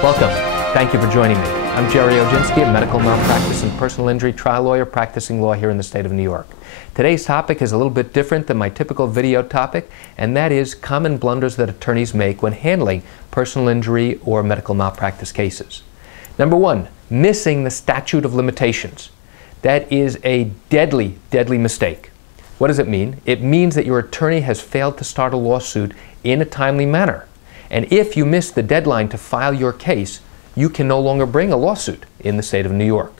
Welcome. Thank you for joining me. I'm Gerry Oginski, a medical malpractice and personal injury trial lawyer practicing law here in the state of New York. Today's topic is a little bit different than my typical video topic, and that is common blunders that attorneys make when handling personal injury or medical malpractice cases. Number one, missing the statute of limitations. That is a deadly, deadly mistake. What does it mean? It means that your attorney has failed to start a lawsuit in a timely manner. And if you miss the deadline to file your case, you can no longer bring a lawsuit in the state of New York.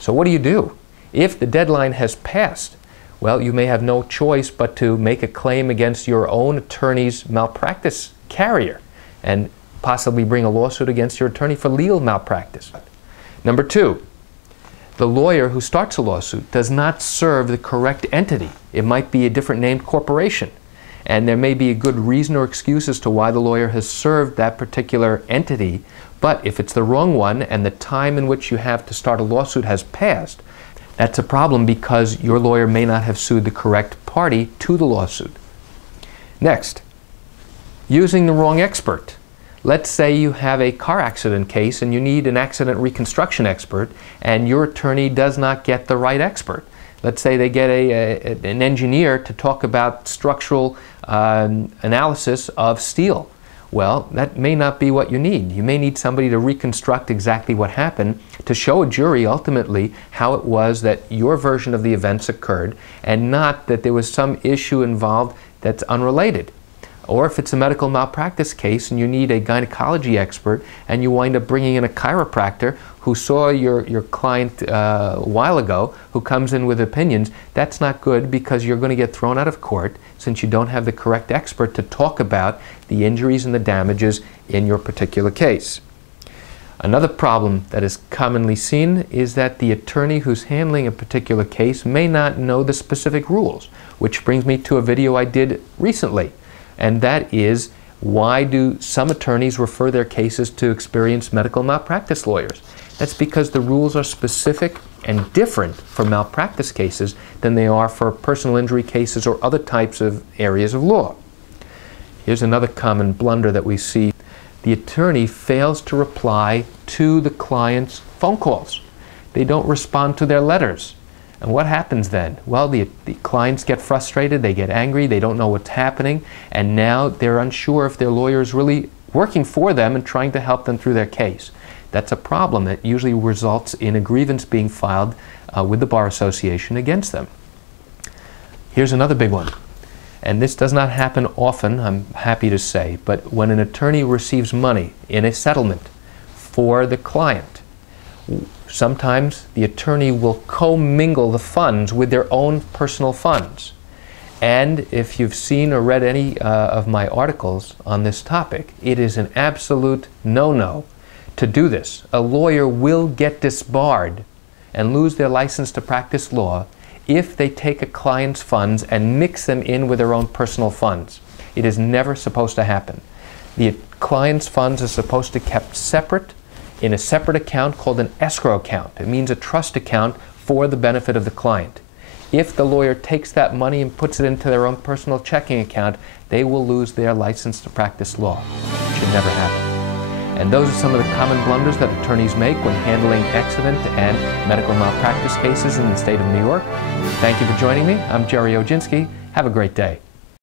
So what do? If the deadline has passed, well, you may have no choice but to make a claim against your own attorney's malpractice carrier and possibly bring a lawsuit against your attorney for legal malpractice. Number two, the lawyer who starts a lawsuit does not serve the correct entity. It might be a different named corporation. And there may be a good reason or excuse as to why the lawyer has served that particular entity, but if it's the wrong one and the time in which you have to start a lawsuit has passed, that's a problem because your lawyer may not have sued the correct party to the lawsuit. Next, using the wrong expert. Let's say you have a car accident case and you need an accident reconstruction expert and your attorney does not get the right expert. Let's say they get an engineer to talk about structural analysis of steel. Well, that may not be what you need. You may need somebody to reconstruct exactly what happened to show a jury ultimately how it was that your version of the events occurred and not that there was some issue involved that's unrelated. Or if it's a medical malpractice case and you need a gynecology expert and you wind up bringing in a chiropractor who saw your client a while ago, who comes in with opinions, that's not good because you're going to get thrown out of court since you don't have the correct expert to talk about the injuries and the damages in your particular case. Another problem that is commonly seen is that the attorney who's handling a particular case may not know the specific rules, which brings me to a video I did recently. And that is, why do some attorneys refer their cases to experienced medical malpractice lawyers? That's because the rules are specific and different for malpractice cases than they are for personal injury cases or other types of areas of law. Here's another common blunder that we see. The attorney fails to reply to the client's phone calls. They don't respond to their letters. And what happens then? Well, the clients get frustrated, they get angry, they don't know what's happening, and now they're unsure if their lawyer is really working for them and trying to help them through their case. That's a problem that usually results in a grievance being filed with the Bar Association against them. Here's another big one. And this does not happen often, I'm happy to say, but when an attorney receives money in a settlement for the client, sometimes the attorney will commingle the funds with their own personal funds. And if you've seen or read any of my articles on this topic, it is an absolute no-no to do this. A lawyer will get disbarred and lose their license to practice law if they take a client's funds and mix them in with their own personal funds. It is never supposed to happen. The client's funds are supposed to be kept separate in a separate account called an escrow account. It means a trust account for the benefit of the client. If the lawyer takes that money and puts it into their own personal checking account, they will lose their license to practice law. It should never happen. And those are some of the common blunders that attorneys make when handling accident and medical malpractice cases in the state of New York. Thank you for joining me. I'm Gerry Oginski. Have a great day.